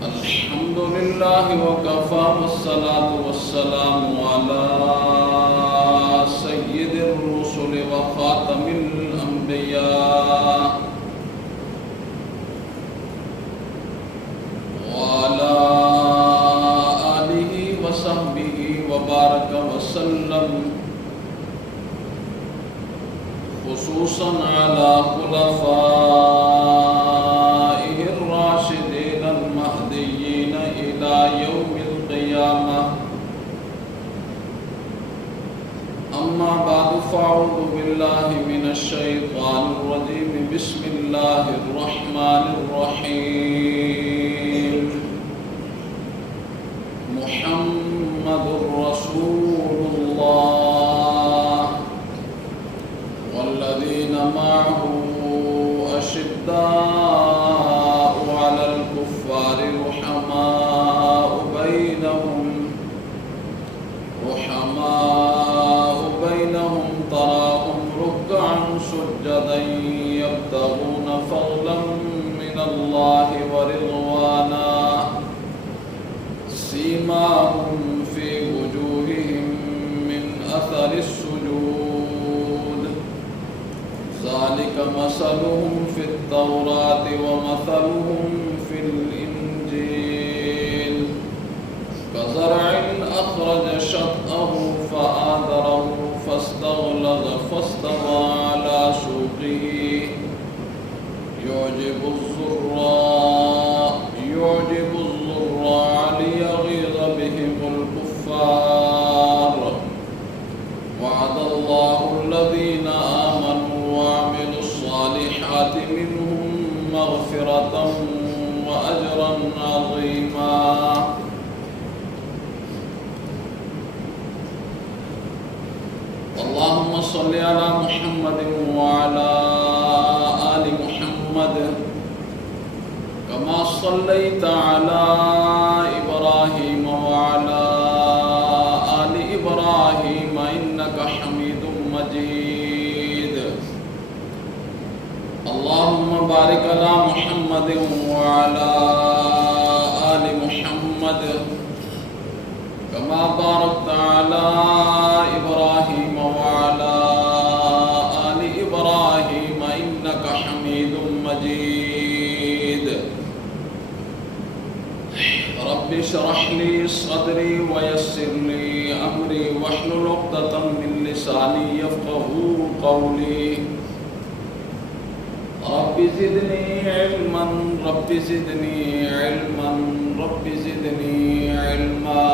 الحمد لله وكفى والصلاة والسلام على سيد الرسل وخاتم الأنبياء وعلى آله وصحبه وبارك وسلم، خصوصا على خلفائه الراشدين المهديين إلى يوم القيامة. أما بعد فأعوذ بالله من الشيطان الرجيم. بسم الله الرحمن الرحيم. محمد رسول الله والذين معه أشداء على الكفار رحماء بينهم تراهم ركعا سجدا يبتغون فضلا من الله ورضوانا سيماهم في وجوههم من أثر السجود ذلك مثلهم في التوراة ومثلهم في الإنجيل كزرع أخرج شطأه فآذره فاستغلظ فاستوى على سوقه يعجب الزراع ليغيظ بهم الكفار. وعد الله الذين آمنوا وعملوا الصالحات منهم مغفرة وأجرا عظيما. اللهم صل على محمد وعلى آل محمد كما صليت على إبراهيم وعلى آل إبراهيم إنك حميد مجيد. اللهم بارك على محمد وعلى آل محمد كما باركت على إبراهيم وعلى آل إبراهيم إنك حميد مجيد. رب اشرح لي صدري ويسر لي أمري واحلل عقدة من لساني يفقهوا قولي. رب زدني علما رب زدني علما رب زدني علما.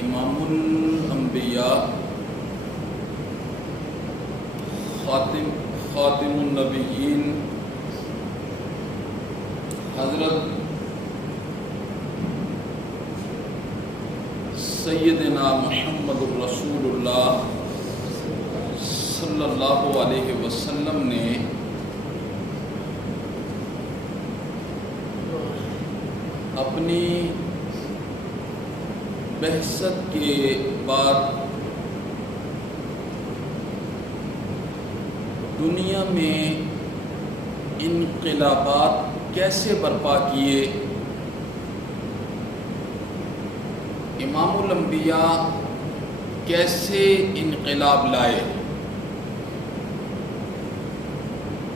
امام الانبیاء خاتم النبیین حضرت سیدنا محمد رسول اللہ صلی اللہ علیہ وسلم نے اپنی بعثت کے بعد دنیا میں انقلابات کیسے برپا کیے، امام الانبیاء کیسے انقلاب لائے،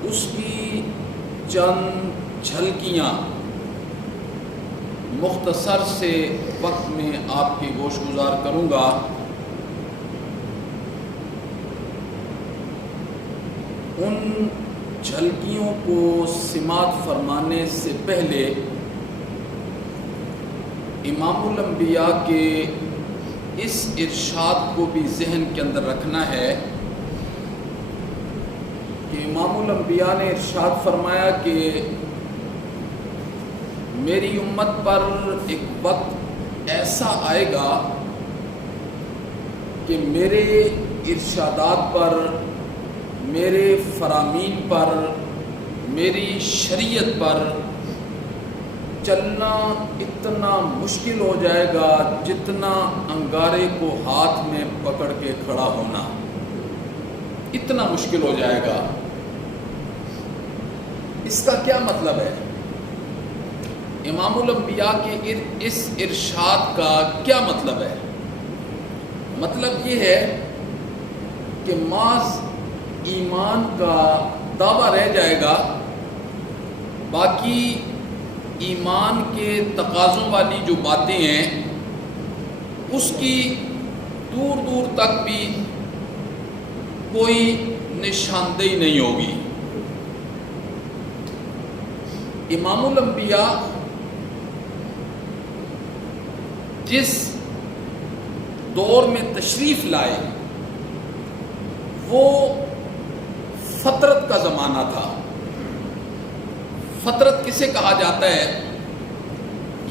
اس کی چند جھلکیاں مختصر سے وقت میں آپ کی گوش گزار کروں گا۔ ان جھلکیوں کو سماعت فرمانے سے پہلے امام الانبیاء کے اس ارشاد کو بھی ذہن کے اندر رکھنا ہے کہ امام الانبیاء نے ارشاد فرمایا کہ میری امت پر ایک وقت ایسا آئے گا کہ میرے ارشادات پر، میرے فرامین پر، میری شریعت پر چلنا اتنا مشکل ہو جائے گا جتنا انگارے کو ہاتھ میں پکڑ کے کھڑا ہونا۔ اتنا مشکل ہو جائے گا۔ اس کا کیا مطلب ہے؟ امام الانبیاء کے اس ارشاد کا کیا مطلب ہے؟ مطلب یہ ہے کہ محض ایمان کا دعویٰ رہ جائے گا، باقی ایمان کے تقاضوں والی جو باتیں ہیں اس کی دور دور تک بھی کوئی نشاندہی نہیں ہوگی۔ امام الانبیاء جس دور میں تشریف لائے وہ فطرت کا زمانہ تھا۔ فطرت کسے کہا جاتا ہے؟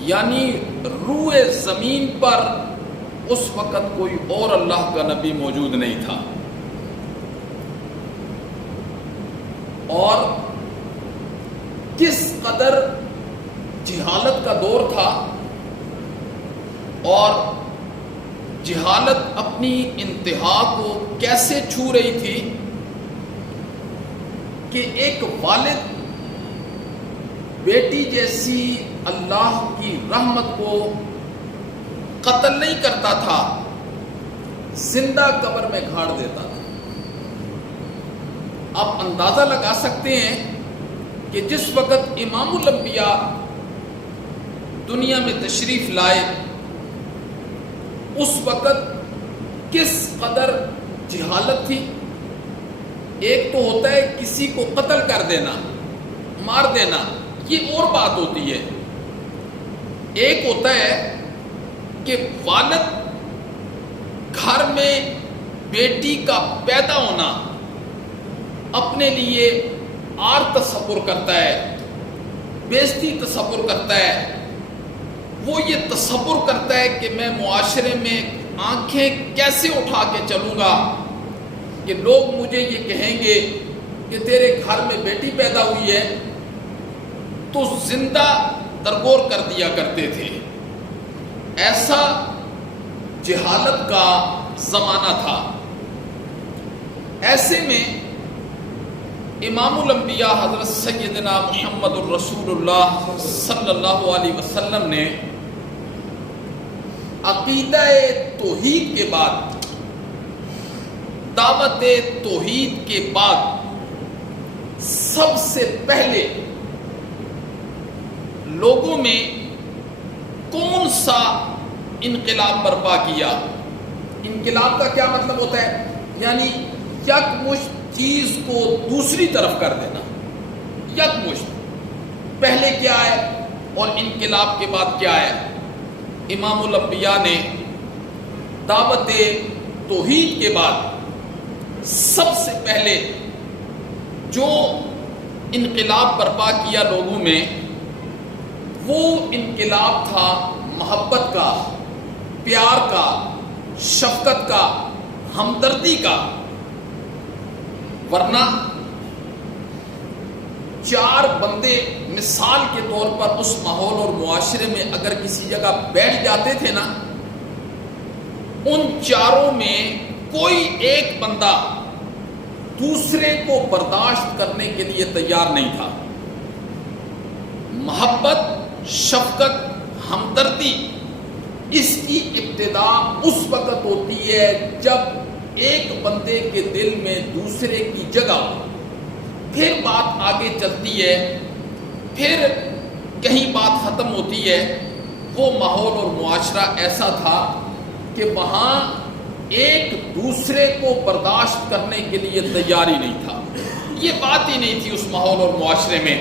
یعنی روئے زمین پر اس وقت کوئی اور اللہ کا نبی موجود نہیں تھا، اور کس قدر جہالت کا دور تھا، اور جہالت اپنی انتہا کو کیسے چھو رہی تھی کہ ایک والد بیٹی جیسی اللہ کی رحمت کو قتل نہیں کرتا تھا، زندہ قبر میں گھاڑ دیتا تھا۔ آپ اندازہ لگا سکتے ہیں کہ جس وقت امام الانبیاء دنیا میں تشریف لائے اس وقت کس قدر جہالت تھی۔ ایک تو ہوتا ہے کسی کو قتل کر دینا، مار دینا، یہ اور بات ہوتی ہے۔ ایک ہوتا ہے کہ والد گھر میں بیٹی کا پیدا ہونا اپنے لیے عار تصور کرتا ہے، بےزتی تصور کرتا ہے۔ وہ یہ تصور کرتا ہے کہ میں معاشرے میں آنکھیں کیسے اٹھا کے چلوں گا کہ لوگ مجھے یہ کہیں گے کہ تیرے گھر میں بیٹی پیدا ہوئی ہے، تو زندہ درگور کر دیا کرتے تھے۔ ایسا جہالت کا زمانہ تھا۔ ایسے میں امام الانبیاء حضرت سیدنا محمد الرسول اللہ صلی اللہ علیہ وسلم نے عقیدہ توحید کے بعد، دعوت توحید کے بعد سب سے پہلے لوگوں میں کون سا انقلاب برپا کیا؟ انقلاب کا کیا مطلب ہوتا ہے؟ یعنی یکمشت چیز کو دوسری طرف کر دینا۔ یکمشت پہلے کیا ہے اور انقلاب کے بعد کیا ہے؟ امام الانبیاء نے دعوت توحید کے بعد سب سے پہلے جو انقلاب برپا کیا لوگوں میں، وہ انقلاب تھا محبت کا، پیار کا، شفقت کا، ہمدردی کا۔ ورنہ چار بندے مثال کے طور پر اس ماحول اور معاشرے میں اگر کسی جگہ بیٹھ جاتے تھے نا، ان چاروں میں کوئی ایک بندہ دوسرے کو برداشت کرنے کے لیے تیار نہیں تھا۔ محبت، شفقت، ہمدردی، اس کی ابتدا اس وقت ہوتی ہے جب ایک بندے کے دل میں دوسرے کی جگہ، پھر بات آگے چلتی ہے، پھر کہیں بات ختم ہوتی ہے۔ وہ ماحول اور معاشرہ ایسا تھا کہ وہاں ایک دوسرے کو برداشت کرنے کے لیے تیار ہی نہیں تھا۔ یہ بات ہی نہیں تھی اس ماحول اور معاشرے میں۔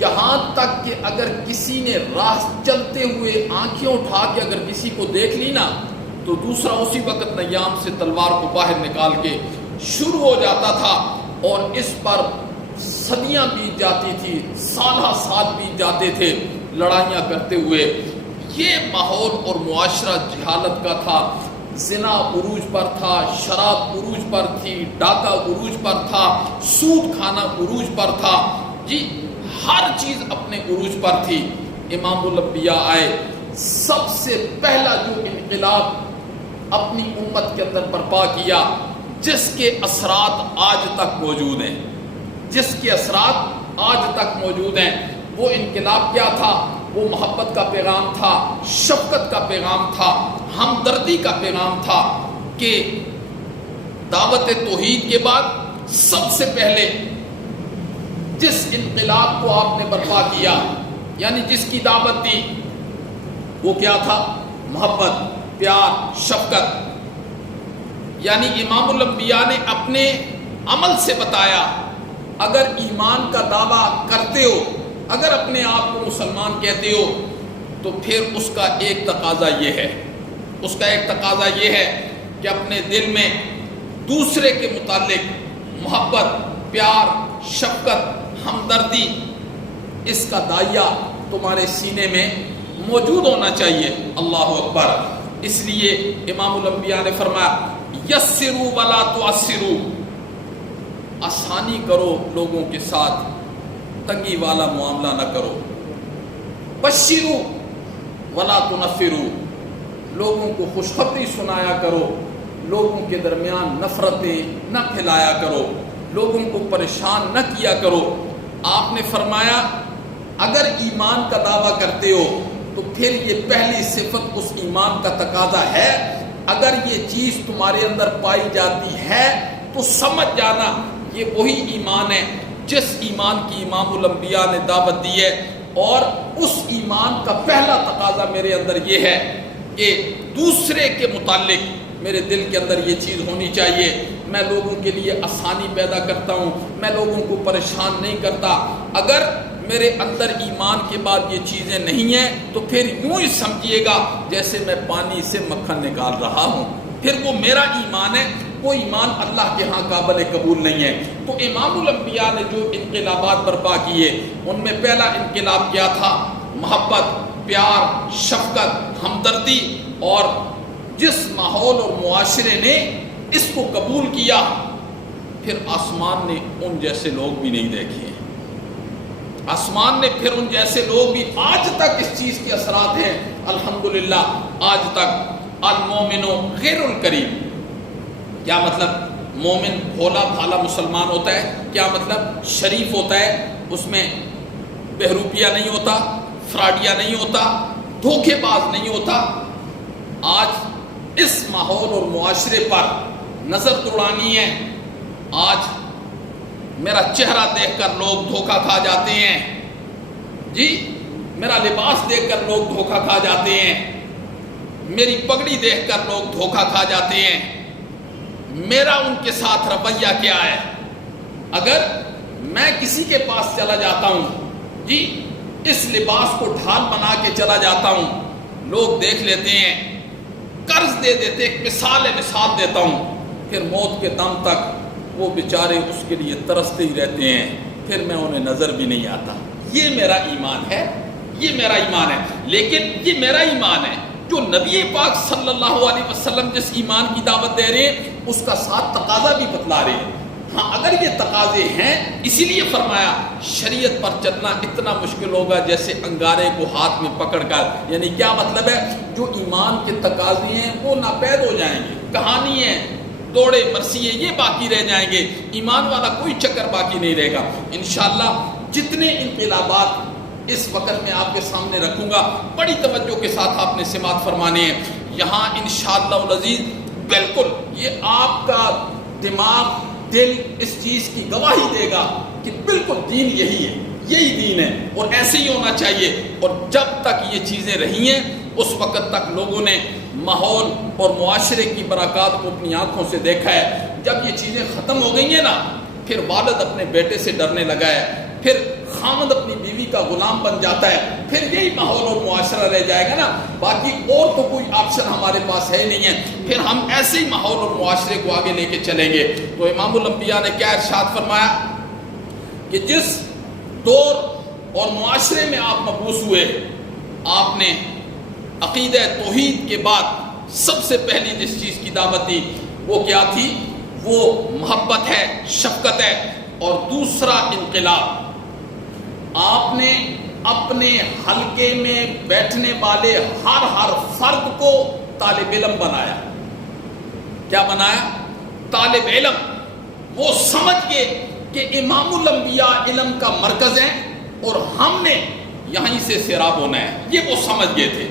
یہاں تک کہ اگر کسی نے راہ چلتے ہوئے آنکھیں اٹھا کے اگر کسی کو دیکھ لی نا، تو دوسرا اسی وقت نیام سے تلوار کو باہر نکال کے شروع ہو جاتا تھا، اور اس پر صدیاں بیت جاتی تھی، سالہ سال بیت جاتے تھے لڑائیاں کرتے ہوئے۔ یہ ماحول اور معاشرہ جہالت کا تھا۔ زنا عروج پر تھا، شراب عروج پر تھی، ڈاکہ عروج پر تھا، سود کھانا عروج پر تھا، جی ہر چیز اپنے عروج پر تھی۔ امام الانبیاء آئے، سب سے پہلا جو انقلاب اپنی امت کے اندر برپا کیا جس کے اثرات آج تک موجود ہیں، جس کے اثرات آج تک موجود ہیں۔ وہ انقلاب کیا تھا؟ وہ محبت کا پیغام تھا، شفقت کا پیغام تھا، ہمدردی کا پیغام تھا کہ دعوت توحید کے بعد سب سے پہلے جس انقلاب کو آپ نے برپا کیا، یعنی جس کی دعوت دی، وہ کیا تھا؟ محبت، پیار، شفقت۔ یعنی امام الانبیاء نے اپنے عمل سے بتایا، اگر ایمان کا دعویٰ کرتے ہو، اگر اپنے آپ کو مسلمان کہتے ہو، تو پھر اس کا ایک تقاضا یہ ہے، اس کا ایک تقاضا یہ ہے کہ اپنے دل میں دوسرے کے متعلق محبت، پیار، شفقت، ہمدردی، اس کا داعیہ تمہارے سینے میں موجود ہونا چاہیے۔ اللہ اکبر۔ اس لیے امام الانبیاء نے فرمایا یسروا ولا تعسروا، آسانی کرو لوگوں کے ساتھ، تنگی والا معاملہ نہ کرو۔ بشروا ولا تنفروا، لوگوں کو خوشخبری سنایا کرو، لوگوں کے درمیان نفرتیں نہ پھیلایا کرو، لوگوں کو پریشان نہ کیا کرو۔ آپ نے فرمایا اگر ایمان کا دعویٰ کرتے ہو تو پھر یہ پہلی صفت اس ایمان کا تقاضا ہے، اگر یہ چیز تمہارے اندر پائی جاتی ہے تو سمجھ جانا یہ وہی ایمان ہے جس ایمان کی امام الانبیاء نے دعوت دی ہے۔ اور اس ایمان کا پہلا تقاضا میرے اندر یہ ہے کہ دوسرے کے متعلق میرے دل کے اندر یہ چیز ہونی چاہیے، میں لوگوں کے لیے آسانی پیدا کرتا ہوں، میں لوگوں کو پریشان نہیں کرتا۔ اگر میرے اندر ایمان کے بعد یہ چیزیں نہیں ہیں تو پھر یوں ہی سمجھیے گا جیسے میں پانی سے مکھن نکال رہا ہوں، پھر وہ میرا ایمان ہے، وہ ایمان اللہ کے ہاں قابل قبول نہیں ہے۔ تو امام الانبیاء نے جو انقلابات برپا کیے، ان میں پہلا انقلاب کیا تھا؟ محبت، پیار، شفقت، ہمدردی۔ اور جس ماحول اور معاشرے نے اس کو قبول کیا، پھر آسمان نے ان جیسے لوگ بھی نہیں دیکھے، آسمان نے پھر ان جیسے لوگ بھی، آج تک اس چیز کے اثرات ہیں الحمدللہ، آج تک۔ المومن غیر الکریم، کیا مطلب؟ مومن بھولا بھالا مسلمان ہوتا ہے، کیا مطلب؟ شریف ہوتا ہے، اس میں بہروپیہ نہیں ہوتا، فراڈیا نہیں ہوتا، دھوکے باز نہیں ہوتا۔ آج اس ماحول اور معاشرے پر نظر دوڑانی ہے۔ آج میرا چہرہ دیکھ کر لوگ دھوکا کھا جاتے ہیں، جی میرا لباس دیکھ کر لوگ دھوکا کھا جاتے ہیں، میری پگڑی دیکھ کر لوگ دھوکا کھا جاتے ہیں۔ میرا ان کے ساتھ رویہ کیا ہے؟ اگر میں کسی کے پاس چلا جاتا ہوں، جی اس لباس کو ڈھال بنا کے چلا جاتا ہوں، لوگ دیکھ لیتے ہیں، قرض دے دیتے، ایک مثال دیتا ہوں، پھر موت کے دم تک وہ بیچارے اس کے لیے ترستے ہی رہتے ہیں، پھر میں انہیں نظر بھی نہیں آتا۔ یہ میرا ایمان ہے، یہ میرا ایمان ہے۔ لیکن یہ میرا ایمان ہے جو نبی پاک صلی اللہ علیہ وسلم جس ایمان کی دعوت دے رہے ہیں اس کا ساتھ تقاضا بھی بتلا رہے ہیں۔ ہاں اگر یہ تقاضے ہیں، اسی لیے فرمایا شریعت پر چلنا اتنا مشکل ہوگا جیسے انگارے کو ہاتھ میں پکڑ کر، یعنی کیا مطلب ہے؟ جو ایمان کے تقاضے ہیں وہ ناپید ہو جائیں گے، کہانی ہے، دوڑے مرثیے یہ باقی رہ جائیں گے، ایمان والا کوئی چکر باقی نہیں رہے گا۔ انشاءاللہ جتنے انقلابات اس وقت میں آپ کے سامنے رکھوں گا، بڑی توجہ کے ساتھ آپ نے سماعت فرمانے ہیں۔ یہاں انشاءاللہ العزیز بالکل یہ آپ کا دماغ، دل اس چیز کی گواہی دے گا کہ بالکل دین یہی ہے، یہی دین ہے اور ایسے ہی ہونا چاہیے۔ اور جب تک یہ چیزیں رہی ہیں اس وقت تک لوگوں نے ماحول اور معاشرے کی برکات کو اپنی آنکھوں سے دیکھا ہے۔ جب یہ چیزیں ختم ہو گئی ہیں نا، پھر والد اپنے بیٹے سے ڈرنے لگا ہے، پھر خامد اپنی بیوی کا غلام بن جاتا ہے، پھر یہی ماحول اور معاشرہ رہ جائے گا نا، باقی اور تو کوئی آپشن ہمارے پاس ہے نہیں ہے، پھر ہم ایسے ہی ماحول اور معاشرے کو آگے لے کے چلیں گے۔ تو امام الانبیاء نے کیا ارشاد فرمایا کہ جس دور اور معاشرے میں آپ مبعوث ہوئے، آپ نے عقیدہ توحید کے بعد سب سے پہلی جس چیز کی دعوت دی وہ کیا تھی؟ وہ محبت ہے، شفقت ہے۔ اور دوسرا انقلاب، آپ نے اپنے حلقے میں بیٹھنے والے ہر فرد کو طالب علم بنایا۔ کیا بنایا؟ طالب علم وہ سمجھ گئے کہ امام الانبیاء علم کا مرکز ہے اور ہم نے یہیں سے سیراب ہونا ہے، یہ وہ سمجھ گئے تھے۔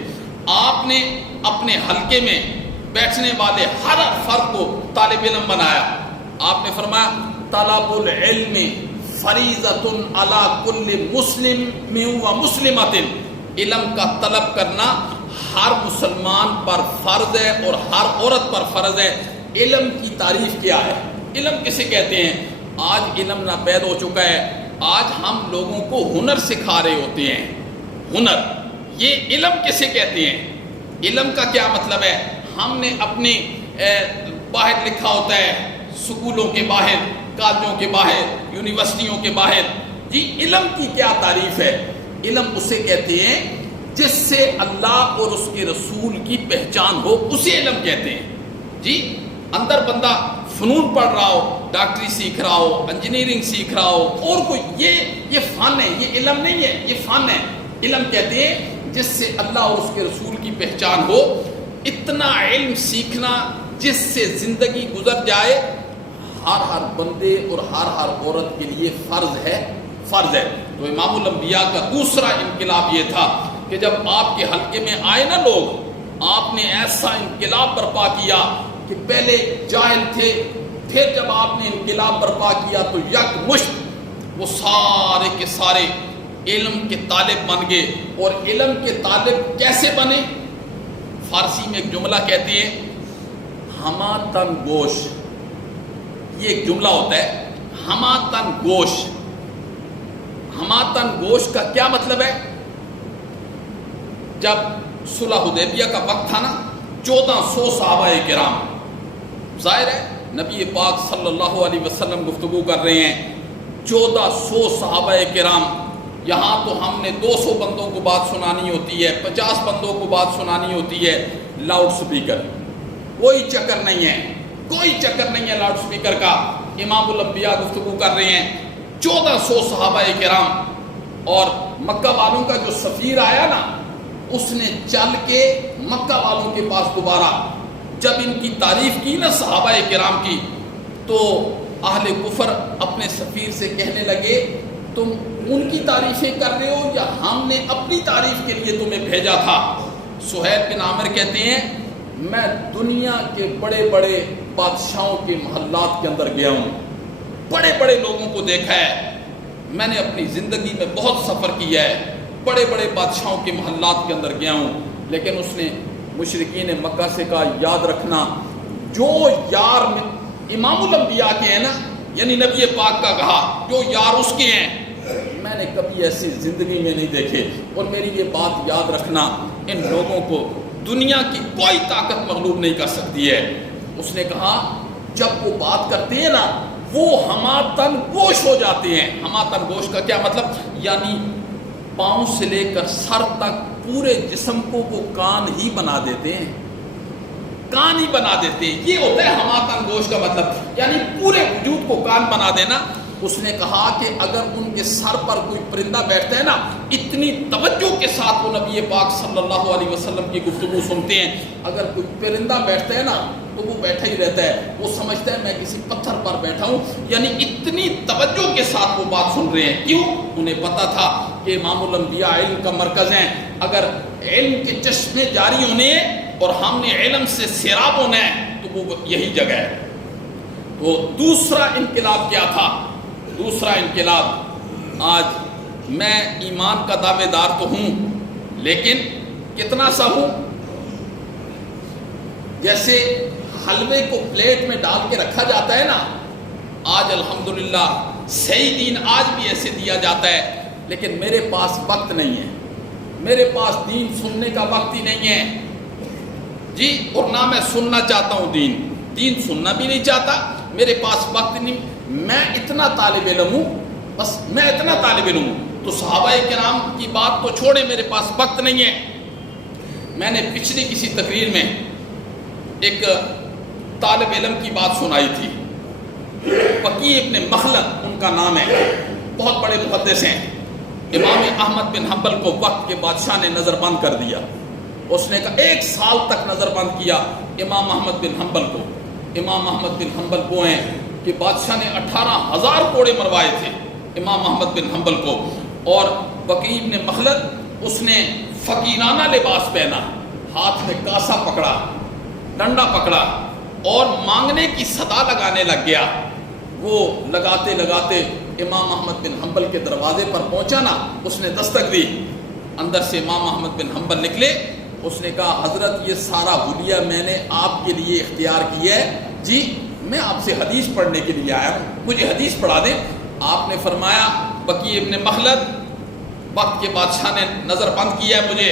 آپ نے اپنے حلقے میں بیٹھنے والے ہر فرد کو طالب علم بنایا۔ آپ نے فرمایا طلب العلم فریضۃ علی کل مسلم و مسلمۃ، علم کا طلب کرنا ہر مسلمان پر فرض ہے اور ہر عورت پر فرض ہے۔ علم کی تعریف کیا ہے؟ علم کسے کہتے ہیں؟ آج علم ناپید ہو چکا ہے، آج ہم لوگوں کو ہنر سکھا رہے ہوتے ہیں۔ ہنر، یہ علم کسے کہتے ہیں؟ علم کا کیا مطلب ہے؟ ہم نے اپنے باہر لکھا ہوتا ہے، سکولوں کے باہر، کالجوں کے باہر، یونیورسٹیوں کے باہر۔ جی علم کی کیا تعریف ہے؟ علم اسے کہتے ہیں جس سے اللہ اور اس کے رسول کی پہچان ہو، اسے علم کہتے ہیں۔ جی اندر بندہ فنون پڑھ رہا ہو، ڈاکٹری سیکھ رہا ہو، انجینئرنگ سیکھ رہا ہو، اور کوئی، یہ فن ہے، یہ علم نہیں ہے، یہ فن ہے۔ علم کہتے ہیں جس سے اللہ اور اس کے رسول کی پہچان ہو۔ اتنا علم سیکھنا جس سے زندگی گزر جائے، ہر بندے اور ہر عورت کے لیے فرض ہے، فرض ہے۔ تو امام الانبیاء کا دوسرا انقلاب یہ تھا کہ جب آپ کے حلقے میں آئے نا لوگ، آپ نے ایسا انقلاب برپا کیا کہ پہلے جاہل تھے، پھر جب آپ نے انقلاب برپا کیا تو یک مشت وہ سارے کے سارے علم کے طالب بن گئے۔ اور علم کے طالب کیسے بنے؟ فارسی میں ایک جملہ کہتے ہیں ہما تن گوش، یہ ایک جملہ ہوتا ہے، ہما تن گوش۔ ہما تن گوش کا کیا مطلب ہے؟ جب صلح حدیبیہ کا وقت تھا نا، 1400 صحابہ کرام، ظاہر ہے نبی پاک صلی اللہ علیہ وسلم گفتگو کر رہے ہیں، 1400 صحابہ کرام، یہاں تو ہم نے 200 بندوں کو بات سنانی ہوتی ہے، 50 بندوں کو بات سنانی ہوتی ہے، لاؤڈ سپیکر، کوئی چکر نہیں ہے، کوئی چکر نہیں ہے لاؤڈ سپیکر کا۔ امام الانبیاء گفتگو کر رہے ہیں، 1400 صحابہ کرام، اور مکہ والوں کا جو سفیر آیا نا، اس نے چل کے مکہ والوں کے پاس دوبارہ جب ان کی تعریف کی نا صحابہ کرام کی، تو اہل کفر اپنے سفیر سے کہنے لگے تم ان کی تعریفیں کر رہے ہو یا ہم نے اپنی تعریف کے لیے تمہیں بھیجا تھا؟ سہیل بن عامر کہتے ہیں میں دنیا کے بڑے بڑے بادشاہوں کے محلات کے اندر گیا ہوں، بڑے بڑے لوگوں کو دیکھا ہے، میں نے اپنی زندگی میں بہت سفر کیا ہے، بڑے بڑے بادشاہوں کے محلات کے اندر گیا ہوں، لیکن اس نے مشرکین مکہ سے کہا یاد رکھنا جو یار امام الانبیاء کے ہیں نا، یعنی نبی پاک کا کہا جو یار اس کے ہیں، میں نے کبھی ایسی زندگی میں نہیں دیکھے، اور میری یہ بات یاد رکھنا ان لوگوں کو دنیا کی کوئی طاقت مغلوب نہیں کر سکتی ہے۔ اس نے کہا جب وہ بات کرتے ہیں نا وہ ہما تن گوش ہو جاتے ہیں۔ ہما تن گوش کا کیا مطلب؟ یعنی پاؤں سے لے کر سر تک پورے جسم کو وہ کان ہی بنا دیتے ہیں، کان ہی بنا دیتے ہیں، یہ ہوتا ہے ہما تن گوش کا مطلب، یعنی پورے وجود کو کان بنا دینا۔ اس نے کہا کہ اگر ان کے سر پر کوئی پرندہ بیٹھتا ہے نا، اتنی توجہ کے ساتھ وہ نبی پاک صلی اللہ علیہ وسلم کی گفتگو سنتے ہیں۔ اگر کوئی پرندہ بیٹھتا ہے نا تو وہ بیٹھا ہی رہتا ہے، وہ سمجھتا ہے میں کسی پتھر پر بیٹھا ہوں، یعنی اتنی توجہ کے ساتھ وہ بات سن رہے ہیں۔ کیوں؟ انہیں پتا تھا کہ امام الانبیاء علم کا مرکز ہیں، اگر علم کے چشمے جاری ہونے اور ہم نے علم سے سیراب ہونا ہے تو وہ یہی جگہ ہے۔ تو دوسرا انقلاب کیا تھا؟ دوسرا انقلاب، آج میں ایمان کا دعوے دار تو ہوں لیکن کتنا سا ہوں؟ جیسے حلوے کو پلیٹ میں ڈال کے رکھا جاتا ہے نا، آج الحمدللہ صحیح دین آج بھی ایسے دیا جاتا ہے، لیکن میرے پاس وقت نہیں ہے، میرے پاس دین سننے کا وقت ہی نہیں ہے جی، اور نہ میں سننا چاہتا ہوں، دین سننا بھی نہیں چاہتا، میرے پاس وقت نہیں۔ میں اتنا طالب علم ہوں، بس میں اتنا طالب علم ہوں، تو صحابہ کرام کی بات تو چھوڑے، میرے پاس وقت نہیں ہے۔ میں نے پچھلی کسی تقریر میں ایک طالب علم کی بات سنائی تھی، بقی ابن مخلد ان کا نام ہے، بہت بڑے محدث ہیں۔ امام احمد بن حنبل کو وقت کے بادشاہ نے نظر بند کر دیا، اس نے کہا 1 سال تک نظر بند کیا امام احمد بن حنبل کو، امام احمد بن حنبل کو ہیں کہ بادشاہ نے 18,000 کوڑے مروائے تھے امام احمد بن حنبل کو، اور بقی ابن مخلد اس نے فقیرانہ لباس پہنا، ہاتھ میں کاسا پکڑا، ڈنڈا پکڑا اور مانگنے کی صدا لگانے لگ گیا۔ وہ لگاتے لگاتے امام احمد بن حنبل کے دروازے پر پہنچا نا، اس نے دستک دی، اندر سے امام احمد بن حنبل نکلے، اس نے کہا حضرت یہ سارا حلیہ میں نے آپ کے لیے اختیار کیا ہے، جی میں آپ سے حدیث پڑھنے کے لیے آیا ہوں، مجھے حدیث پڑھا دیں۔ آپ نے فرمایا بقی ابن مخلد، وقت کے بادشاہ نے نظر بند کیا ہے، مجھے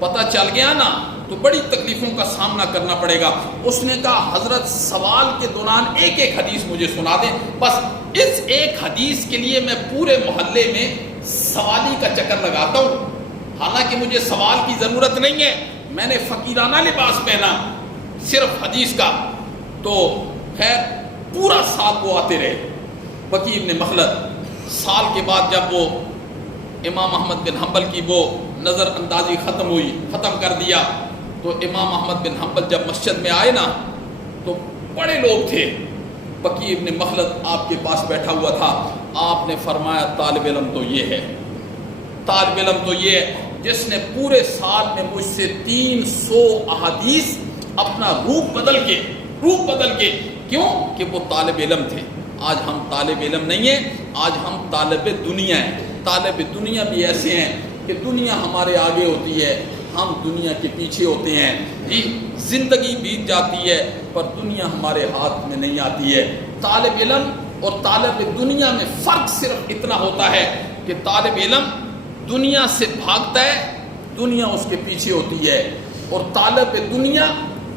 پتہ چل گیا نا تو بڑی تکلیفوں کا سامنا کرنا پڑے گا۔ اس نے کہا حضرت سوال کے دوران ایک ایک حدیث مجھے سنا دیں، بس اس ایک حدیث کے لیے میں پورے محلے میں سوالی کا چکر لگاتا ہوں، حالانکہ مجھے سوال کی ضرورت نہیں ہے، میں نے فقیرانہ لباس پہنا، صرف حدیث کا۔ تو خیر پورا سال وہ آتے رہے بقی ابن مخلد۔ سال کے بعد جب وہ امام احمد بن حنبل کی وہ نظر اندازی ختم ہوئی، ختم کر دیا، تو امام احمد بن حنبل جب مسجد میں آئے نا تو بڑے لوگ تھے، بقی ابن مخلد آپ کے پاس بیٹھا ہوا تھا۔ آپ نے فرمایا طالب علم تو یہ ہے، طالب علم تو یہ ہے جس نے پورے سال میں مجھ سے 300 احادیث اپنا روپ بدل کے، کیوں کہ وہ طالب علم تھے۔ آج ہم طالب علم نہیں ہیں، آج ہم طالب دنیا ہیں۔ طالب دنیا بھی ایسے ہیں کہ دنیا ہمارے آگے ہوتی ہے، ہم دنیا کے پیچھے ہوتے ہیں، جی زندگی بیت جاتی ہے پر دنیا ہمارے ہاتھ میں نہیں آتی ہے۔ طالب علم اور طالب دنیا میں فرق صرف اتنا ہوتا ہے کہ طالب علم دنیا سے بھاگتا ہے، دنیا اس کے پیچھے ہوتی ہے، اور طالب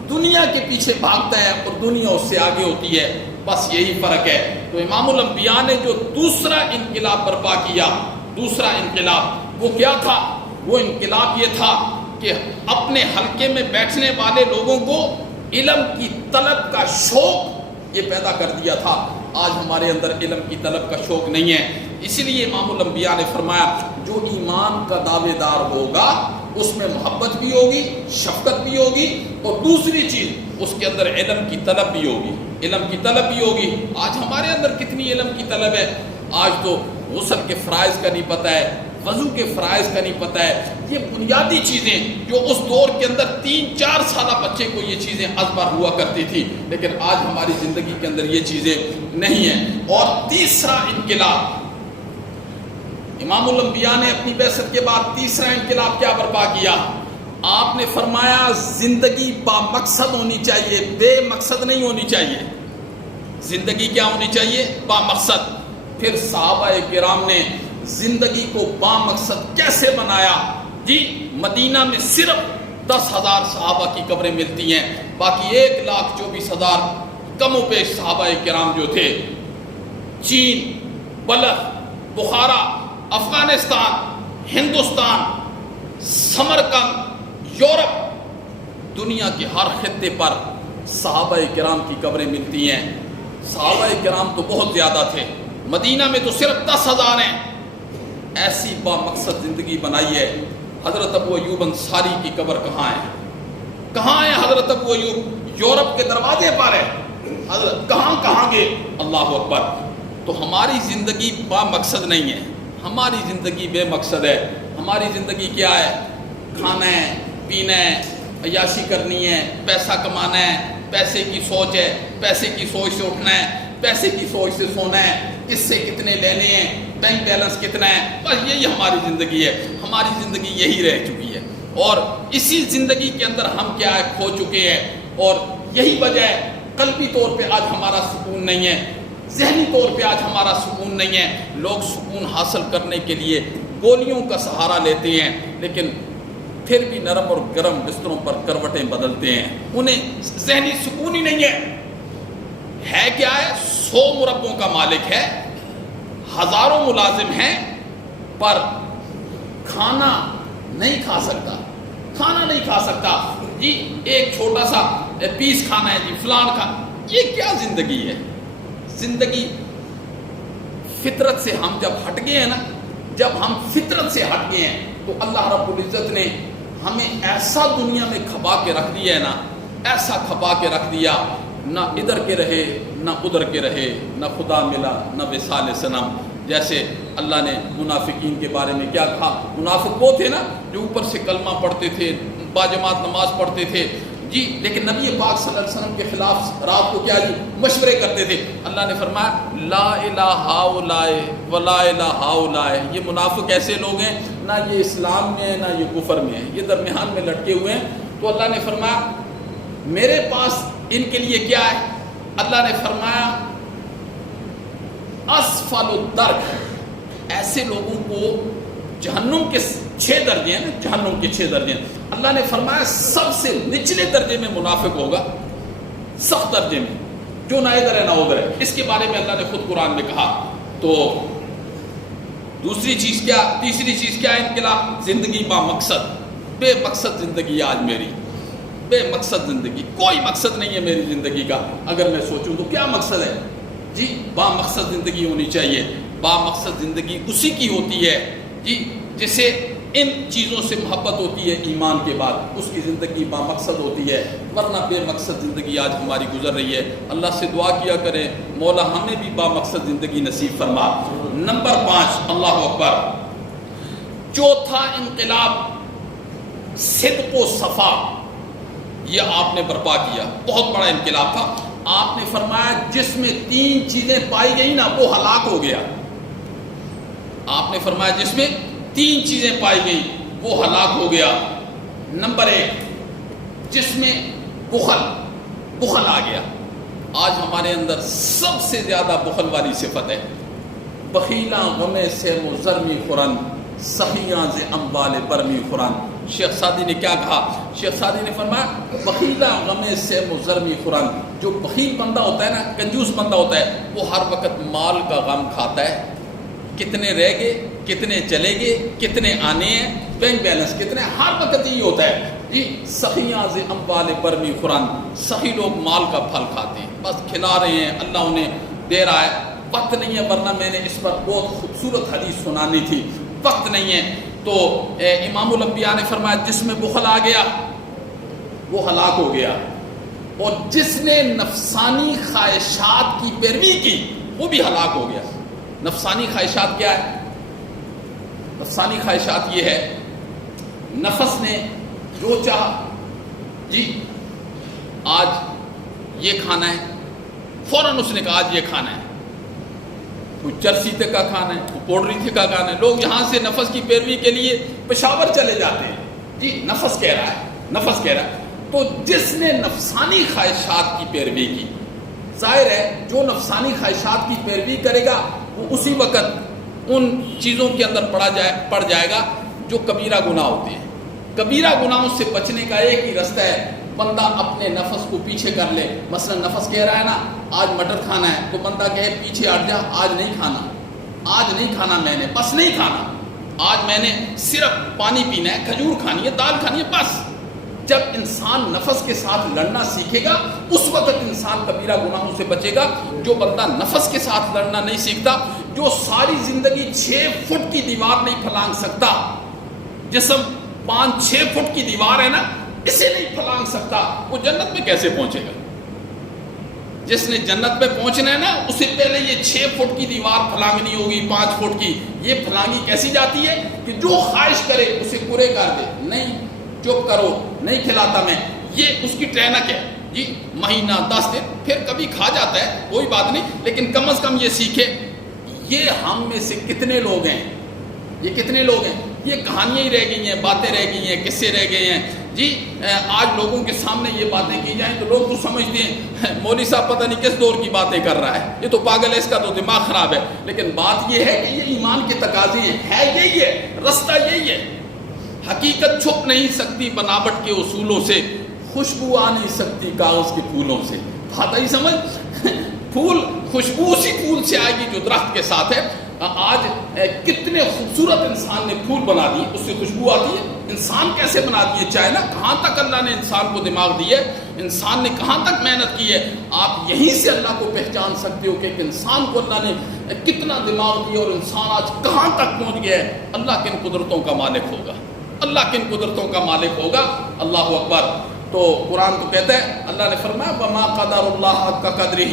دنیا کے پیچھے بھاگتا ہے اور دنیا اس سے آگے ہوتی ہے، بس یہی فرق ہے۔ تو امام الانبیاء نے جو دوسرا انقلاب برپا کیا، دوسرا انقلاب وہ کیا تھا؟ وہ انقلاب یہ تھا کہ اپنے حلقے میں بیٹھنے والے لوگوں کو علم کی طلب کا شوق یہ پیدا کر دیا تھا۔ آج ہمارے اندر علم کی طلب کا شوق نہیں ہے، اسی لیے امام الانبیاء نے فرمایا جو ایمان کا دعوے دار ہوگا اس میں محبت بھی ہوگی، شفقت بھی ہوگی، اور دوسری چیز اس کے اندر علم کی طلب بھی ہوگی، علم کی طلب بھی ہوگی۔ آج ہمارے اندر کتنی علم کی طلب ہے، آج تو غسل کے فرائض کا نہیں پتہ ہے، وضو کے فرائض کا نہیں پتہ ہے، یہ بنیادی چیزیں جو اس دور کے اندر 3-4 سالہ بچے کو یہ چیزیں ازبر ہوا کرتی تھی، لیکن آج ہماری زندگی کے اندر یہ چیزیں نہیں ہیں۔ اور تیسرا انقلاب امام الانبیاء نے اپنی بعثت کے بعد تیسرا انقلاب کیا برپا کیا؟ آپ نے فرمایا زندگی با مقصد ہونی چاہیے، بے مقصد نہیں ہونی چاہیے۔ زندگی کیا ہونی چاہیے؟ با مقصد۔ پھر صحابہ کرام نے زندگی کو با مقصد کیسے بنایا؟ جی مدینہ میں صرف 10,000 صحابہ کی قبریں ملتی ہیں، باقی 1,24,000 کم و بیش صحابہ کرام جو تھے چین، بلخ، بخارا، افغانستان، ہندوستان، سمرقند، یورپ، دنیا کے ہر خطے پر صحابہ کرام کی قبریں ملتی ہیں۔ صحابہ کرام تو بہت زیادہ تھے، مدینہ میں تو صرف 10,000 ہیں۔ ایسی با مقصد زندگی بنائی ہے۔ حضرت ابو ایوب انصاری کی قبر کہاں ہے؟ کہاں ہے حضرت ابو ایوب؟ یورپ کے دروازے پر ہے۔ حضرت کہاں گئے؟ اللہ اکبر۔ تو ہماری زندگی با مقصد نہیں ہے، ہماری زندگی بے مقصد ہے۔ ہماری زندگی کیا ہے؟ کھانا ہے، پینا ہے، عیاشی کرنی ہے، پیسہ کمانا ہے، پیسے کی سوچ ہے، پیسے کی سوچ سے اٹھنا ہے، پیسے کی سوچ سے سونا ہے، کس سے کتنے لینے ہیں، بینک بیلنس کتنا ہے، بس یہی ہماری زندگی ہے۔ ہماری زندگی یہی رہ چکی ہے، اور اسی زندگی کے اندر ہم کیا ہے کھو چکے ہیں، اور یہی وجہ ہے قلبی طور پہ آج ہمارا سکون نہیں ہے، ذہنی طور پہ آج ہمارا سکون نہیں ہے۔ لوگ سکون حاصل کرنے کے لیے گولیوں کا سہارا لیتے ہیں، لیکن پھر بھی نرم اور گرم بستروں پر کروٹیں بدلتے ہیں، انہیں ذہنی سکون ہی نہیں ہے کیا ہے؟ 100 مربوں کا مالک ہے، ہزاروں ملازم ہیں، پر کھانا نہیں کھا سکتا، جی ایک چھوٹا سا پیس کھانا ہے، جی فلان کھانا۔ یہ کیا زندگی ہے؟ زندگی فطرت سے ہم جب ہٹ گئے ہیں نا، جب ہم فطرت سے ہٹ گئے ہیں تو اللہ رب العزت نے ہمیں ایسا دنیا میں کھپا کے رکھ دیا ہے نا، ایسا کھپا کے رکھ دیا، نہ ادھر کے رہے نہ ادھر کے رہے، نہ خدا ملا نہ وصال صنم. جیسے اللہ نے منافقین کے بارے میں کیا کہا، منافق وہ تھے نا جو اوپر سے کلمہ پڑھتے تھے، باجماعت نماز پڑھتے تھے جی، لیکن نبی پاک صلی اللہ علیہ وسلم کے خلاف رات کو کیا جی مشورے کرتے تھے. اللہ نے فرمایا لا الہ ہؤلاء ولا الہ ہؤلاء، یہ منافق ایسے لوگ ہیں نہ یہ اسلام میں ہیں نہ یہ کفر میں ہیں، یہ درمیان میں لٹکے ہوئے ہیں. تو اللہ نے فرمایا میرے پاس ان کے لیے کیا ہے، اللہ نے فرمایا اسفل الدرک، ایسے لوگوں کو جہنم کے 6 درجے ہیں نا، جہنم کے 6 درجے ہیں. اللہ نے فرمایا سب سے نچلے درجے میں منافق ہوگا، سخت درجے میں، جو نہ ادھر ہے نہ ادھر ہے. اس کے بارے میں اللہ نے خود قرآن میں کہا. تو دوسری چیز کیا، تیسری چیز کیا ہے انقلاب، زندگی با مقصد. بے مقصد زندگی آج میری، بے مقصد زندگی، کوئی مقصد نہیں ہے میری زندگی کا. اگر میں سوچوں تو کیا مقصد ہے جی، با مقصد زندگی ہونی چاہیے. با مقصد زندگی اسی کی ہوتی ہے جی جسے ان چیزوں سے محبت ہوتی ہے ایمان کے بعد، اس کی زندگی با مقصد ہوتی ہے. ورنہ بے مقصد زندگی آج ہماری گزر رہی ہے. اللہ سے دعا کیا کریں مولا ہمیں بھی با مقصد زندگی نصیب فرما. نمبر 5، اللہ اکبر، چوتھا انقلاب صدق و صفا، یہ آپ نے برپا کیا، بہت بڑا انقلاب تھا. آپ نے فرمایا جس میں 3 چیزیں پائی گئی نا وہ ہلاک ہو گیا. آپ نے فرمایا جس میں 3 چیزیں پائی گئی وہ ہلاک ہو گیا. نمبر 1، جس میں بخل آ گیا. آج ہمارے اندر سب سے زیادہ بخل والی صفت ہے. بخیلاں غمے سے مزرمی خورن، سخیاں ز اموال برمی خورن. شیخ سعدی نے کیا کہا، شیخ سعدی نے فرمایا بخیلاں غمے سے مزرمی خورن. جو بخیل بندہ ہوتا ہے نا، کنجوس بندہ ہوتا ہے، وہ ہر وقت مال کا غم کھاتا ہے. کتنے رہ گئے، کتنے چلے گئے، کتنے آنے ہیں، بینک بیلنس کتنے، ہر وقت یہی ہوتا ہے جی. سخیاں ز اموال برمی خورن، سخی لوگ مال کا پھل کھاتے ہیں، بس کھلا رہے ہیں، اللہ انہیں دے رہا ہے. وقت نہیں ہے، ورنہ میں نے اس پر بہت خوبصورت حدیث سنانی تھی، وقت نہیں ہے. تو امام الانبیاء نے فرمایا جس میں بخل آ گیا وہ ہلاک ہو گیا، اور جس نے نفسانی خواہشات کی پیروی کی وہ بھی ہلاک ہو گیا. نفسانی خواہشات کیا ہے؟ نفسانی خواہشات یہ ہے، نفس نے جو چاہا جی آج یہ کھانا ہے، فوراً اس نے کہا آج یہ کھانا ہے. کوئی چرسی تک کا کھانا ہے، کوئی پوڑری تک کا کھانا ہے. لوگ یہاں سے نفس کی پیروی کے لیے پشاور چلے جاتے ہیں جی. نفس کہہ رہا ہے، نفس کہہ رہا ہے. تو جس نے نفسانی خواہشات کی پیروی کی، ظاہر ہے جو نفسانی خواہشات کی پیروی کرے گا وہ اسی وقت ان چیزوں کے اندر پڑ جائے گا جو کبیرہ گناہ ہوتے ہیں. کبیرہ گناہوں سے بچنے کا ایک ہی راستہ ہے، بندہ اپنے نفس کو پیچھے کر لے. مثلا نفس کہہ رہا ہے نا آج مٹر کھانا ہے، تو بندہ کہے پیچھے ہٹ جا، آج نہیں کھانا، آج نہیں کھانا، میں نے بس نہیں کھانا، آج میں نے صرف پانی پینا ہے، کھجور کھانی ہے، دال کھانی ہے، بس. جب انسان نفس کے ساتھ لڑنا سیکھے گا اس وقت انسان کبیرہ گناہوں سے بچے گا. جو بندہ نفس کے ساتھ لڑنا نہیں سیکھتا، جو ساری زندگی 6 فٹ کی دیوار نہیں پھلانگ سکتا، جسم 5-6 فٹ کی دیوار ہے نا اسے نہیں پھلانگ سکتا، وہ جنت میں کیسے پہنچے گا؟ جس نے جنت میں پہنچنا ہے نا اسے پہلے یہ 6 فٹ کی دیوار پھلانگنی ہوگی، 5 فٹ کی. یہ پھلانگی کیسی جاتی ہے کہ جو خواہش کرے اسے پورے کر دے. نہیں چپ کرو، نہیں کھلاتا میں، یہ اس کی ٹرینک ہے جی. مہینہ 10 دن پھر کبھی کھا جاتا ہے، کوئی بات نہیں، لیکن کم از کم یہ سیکھے. یہ ہم میں سے کتنے لوگ ہیں، یہ کتنے لوگ ہیں، یہ کہانیاں ہی رہ گئی ہیں، باتیں رہ گئی ہیں، قصے رہ گئے ہیں جی. آج لوگوں کے سامنے یہ باتیں کی جائیں تو لوگ تو سمجھتے ہیں مولوی صاحب پتہ نہیں کس دور کی باتیں کر رہا ہے، یہ تو پاگل ہے، اس کا تو دماغ خراب ہے. لیکن بات یہ ہے کہ یہ ایمان کے تقاضے ہے، یہی ہے رستہ، یہی ہے. حقیقت چھپ نہیں سکتی بناوٹ کے اصولوں سے، خوشبو آ نہیں سکتی کاغذ کے پھولوں سے. بات آئی سمجھ؟ پھول خوشبو اسی پھول سے آئے گی جو درخت کے ساتھ ہے. آج کتنے خوبصورت انسان نے پھول بنا دیے، اس سے خوشبو آتی ہے. انسان کیسے بنا دیے چاہے نا، کہاں تک اللہ نے انسان کو دماغ دی ہے، انسان نے کہاں تک محنت کی ہے. آپ یہیں سے اللہ کو پہچان سکتے ہو کہ ایک انسان کو اللہ نے کتنا دماغ دیا اور انسان آج کہاں تک پہنچ گیا ہے. اللہ کن قدرتوں کا مالک ہوگا، اللہ کن قدرتوں کا مالک ہوگا. اللہ اکبر. تو قرآن تو کہتا ہے، اللہ نے فرمایا وما قدر اللہ حق قدرہ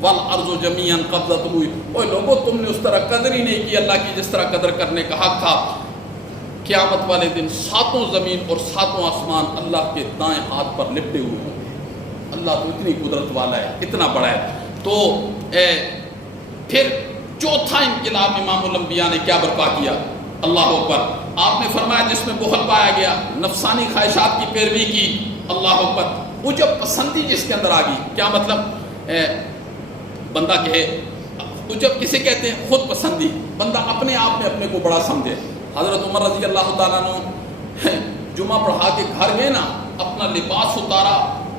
والارض جمیعا قبضتہ، اوے لوگوں تم نے اس طرح قدر ہی نہیں کی اللہ کی جس طرح قدر کرنے کا حق تھا۔ قیامت والے دن ساتوں زمین اور ساتوں آسمان اللہ کے دائیں ہاتھ پر لپٹے ہوئے ہوں گے۔ اللہ تو اتنی قدرت والا ہے، اتنا بڑا ہے۔ تو پھر چوتھا انقلاب امام الانبیاء نے کیا برپا کیا؟ اللہ اکبر، آپ نے فرمایا جس میں بخل پایا گیا، نفسانی خواہشات کی پیروی کی، اللہ اکبر، عجب پسندی جس کے اندر آ گئی۔ کیا مطلب؟ بندہ کہے، عجب کسے کہتے ہیں؟ خود پسندی، بندہ اپنے آپ میں اپنے کو بڑا سمجھے۔ حضرت عمر رضی اللہ تعالیٰ عنہ جمعہ پڑھا کے گھر گئے نا، اپنا لباس اتارا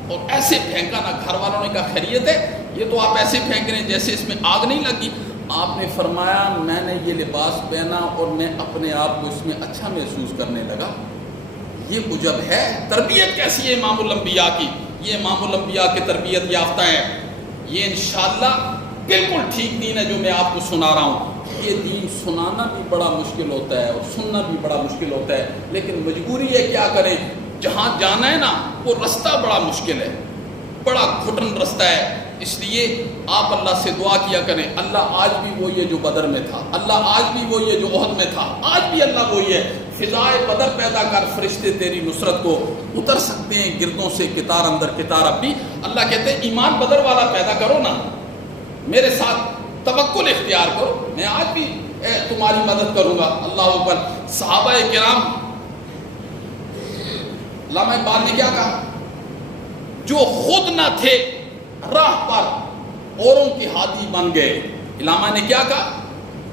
اور ایسے پھینکا نا، گھر والوں نے کہا خیریت ہے؟ یہ تو آپ ایسے پھینک رہے ہیں جیسے اس میں آگ نہیں لگی۔ آپ نے فرمایا میں نے یہ لباس پہنا اور میں اپنے آپ کو اس میں اچھا محسوس کرنے لگا۔ یہ عجب ہے، تربیت کیسی ہے امام الانبیاء کی؟ یہ امام الانبیاء کے تربیت یافتہ ہے۔ یہ انشاءاللہ بالکل ٹھیک دین ہے جو میں آپ کو سنا رہا ہوں۔ یہ دین سنانا بھی بڑا مشکل ہوتا ہے اور سننا بھی بڑا مشکل ہوتا ہے، لیکن مجبوری ہے، کیا کریں؟ جہاں جانا ہے نا وہ رستہ بڑا مشکل ہے، بڑا گھٹن رستہ ہے۔ اس لیے آپ اللہ سے دعا کیا کریں، اللہ آج بھی وہی ہے جو بدر میں تھا، اللہ آج بھی وہی ہے جو احد میں تھا، آج بھی اللہ وہی ہے۔ فضائے بدر پیدا کر، فرشتے تیری نصرت کو اتر سکتے ہیں گردوں سے کتار اندر کتار اب بھی۔ اللہ کہتے ہیں ایمان بدر والا پیدا کرو نا، میرے ساتھ توکل اختیار کرو، میں آج بھی تمہاری مدد کروں گا۔ اللہ اکبر۔ صحابہ کرام، علامہ اقبال نے کیا کہا؟ جو خود نہ تھے راہ پر اوروں کی ہادی بن گئے۔ علامہ نے کیا کہا؟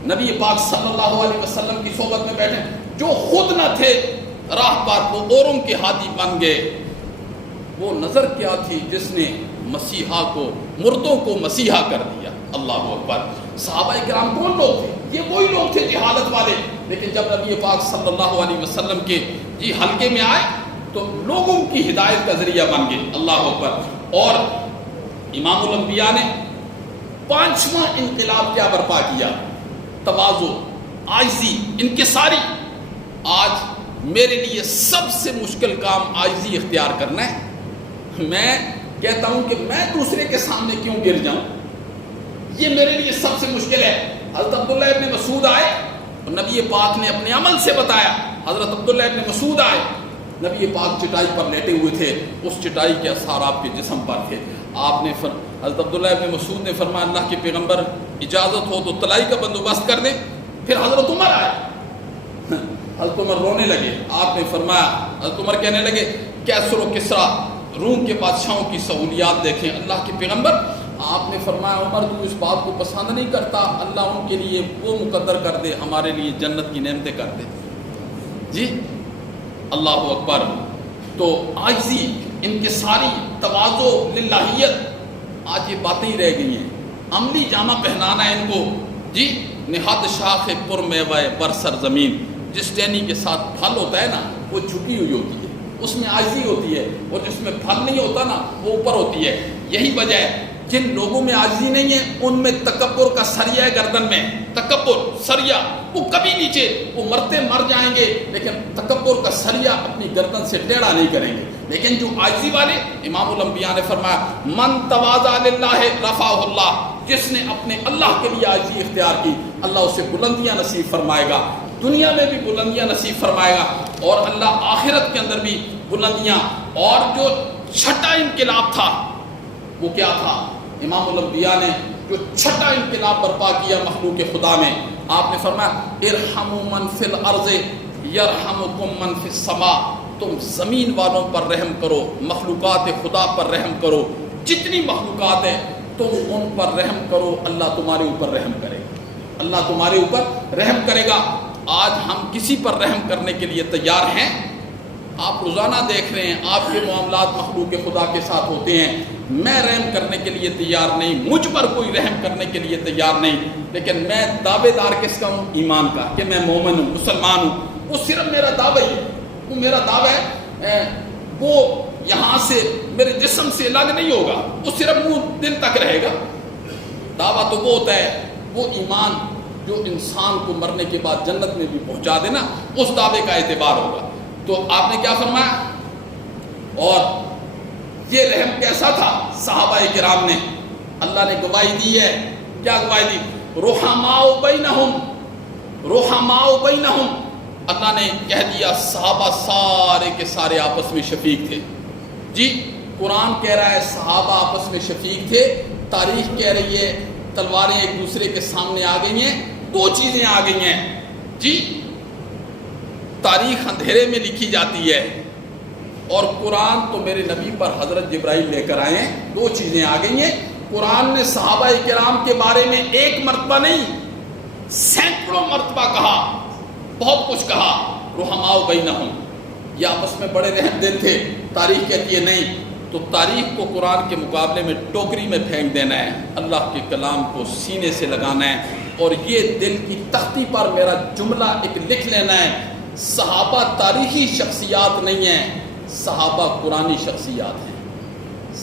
نبی پاک صلی اللہ علیہ وسلم کی صحبت میں بیٹھے، جو خود نہ تھے راہ پر وہ اوروں کی ہادی بن گئے۔ وہ نظر کیا تھی جس نے مسیحا کو، مردوں کو مسیحا کر دیا۔ اللہ اکبر۔ صحابہ کرام کون لوگ تھے؟ یہ وہی لوگ تھے جہالت والے، لیکن جب نبی پاک صلی اللہ علیہ وسلم کے حلقے میں آئے تو لوگوں کی ہدایت کا ذریعہ بن گئے۔ اللہ اکبر۔ اور امام الانبیاء نے پانچواں انقلاب کیا برپا کیا؟ تواضع، عاجزی، انکساری۔ آج میرے لیے سب سے مشکل کام عاجزی اختیار کرنا ہے۔ میں کہتا ہوں کہ میں دوسرے کے سامنے کیوں گر جاؤں، یہ میرے لیے سب سے مشکل ہے۔ حضرت عبداللہ ابن مسعود آئے اور نبی پاک نے اپنے عمل سے بتایا۔ حضرت عبداللہ ابن مسعود آئے، نبی پاک چٹائی پر لیٹے ہوئے تھے، اس چٹائی کے اثار آپ کے جسم پر تھے۔ آپ نے حضرت عبداللہ ابن مسعود نے فرمایا اللہ کے پیغمبر اجازت ہو تو تلائی کا بندوبست کر دیں۔ پھر حضرت عمر آئے، حضرت عمر رونے لگے۔ آپ نے فرمایا، حضرت عمر کہنے لگے کیسر و کسرا روم کے بادشاہوں کی سہولیات دیکھیں اللہ کے پیغمبر۔ آپ نے فرمایا عمر تو اس بات کو پسند نہیں کرتا، اللہ ان کے لیے وہ مقدر کر دے، ہمارے لیے جنت کی نعمتیں کر دے۔ جی اللہ اکبر۔ تو عاجزی، انکساری، تواضع، للہیت، آج یہ باتیں ہی رہ گئی ہیں، عملی جامہ پہنانا ہے ان کو۔ جی نہاد شاخ پر میوہ بر سر زمین، جس ٹہنی کے ساتھ پھل ہوتا ہے نا وہ جھکی ہوئی ہوتی ہے، اس میں عاجزی ہوتی ہے، اور جس میں پھل نہیں ہوتا نا وہ اوپر ہوتی ہے۔ یہی وجہ ہے جن لوگوں میں عاجزی نہیں ہے ان میں تکبر کا سریا ہے، گردن میں تکبر سریا، وہ کبھی نیچے، وہ مرتے مر جائیں گے لیکن تکبر کا سریا اپنی گردن سے ٹیڑھا نہیں کریں گے۔ لیکن جو عاجزی والے، امام الانبیاء نے فرمایا من تواضع للہ رفعہ اللہ، جس نے اپنے اللہ کے لیے عاجزی اختیار کی اللہ اسے بلندیاں نصیب فرمائے گا، دنیا میں بھی بلندیاں نصیب فرمائے گا اور اللہ آخرت کے اندر بھی بلندیاں۔ اور جو چھٹا انقلاب تھا وہ کیا تھا؟ امام الانبیاء نے جو چھٹا انقلاب برپا کیا مخلوق خدا میں، آپ نے فرمایا ارحموا من فی الارض یرحمکم من فی السماء، تم زمین والوں پر رحم کرو، مخلوقات خدا پر رحم کرو، جتنی مخلوقات ہیں تم ان پر رحم کرو، اللہ تمہارے اوپر رحم کرے گا، اللہ تمہارے اوپر رحم کرے گا۔ آج ہم کسی پر رحم کرنے کے لیے تیار ہیں؟ آپ روزانہ دیکھ رہے ہیں آپ کے معاملات مخلوق خدا کے ساتھ ہوتے ہیں، میں رحم کرنے کے لیے تیار نہیں، مجھ پر کوئی رحم کرنے کے لیے تیار نہیں، لیکن میں دعوے دار کس کا ہوں؟ ایمان کا، کہ میں مومن ہوں، مسلمان ہوں۔ وہ صرف میرا دعویٰ ہی، وہ میرا دعویٰ ہے، وہ یہاں سے میرے جسم سے الگ نہیں ہوگا، وہ صرف منہ دل تک رہے گا۔ دعویٰ تو وہ ہوتا ہے، وہ ایمان جو انسان کو مرنے کے بعد جنت میں بھی پہنچا دینا، اس دعوے کا اعتبار ہوگا۔ تو آپ نے کیا فرمایا؟ اور یہ رحم کیسا تھا صحابہ کرام نے؟ اللہ نے گواہی دی ہے. کیا گواہی دی؟ رحماء بینہم، رحماء بینہم. اللہ نے کہہ دیا صحابہ سارے کے سارے آپس میں شفیق تھے. جی قرآن کہہ رہا ہے صحابہ آپس میں شفیق تھے. تاریخ کہہ رہی ہے تلواریں ایک دوسرے کے سامنے آ گئی ہیں. دو چیزیں آ گئی ہیں. جی تاریخ اندھیرے میں لکھی جاتی ہے اور قرآن تو میرے نبی پر حضرت جبرائیل لے کر آئے ہیں. دو چیزیں آ گئی ہیں. قرآن نے صحابہ کرام کے بارے میں ایک مرتبہ نہیں سینکڑوں مرتبہ کہا، بہت کچھ کہا. رحماء بینہم، یہ آپس میں بڑے رحم دل تھے. تاریخ کہتی ہے نہیں. تو تاریخ کو قرآن کے مقابلے میں ٹوکری میں پھینک دینا ہے، اللہ کے کلام کو سینے سے لگانا ہے اور یہ دل کی تختی پر میرا جملہ ایک لکھ لینا ہے. صحابہ تاریخی شخصیات نہیں ہیں، صحابہ قرآنی شخصیات ہیں.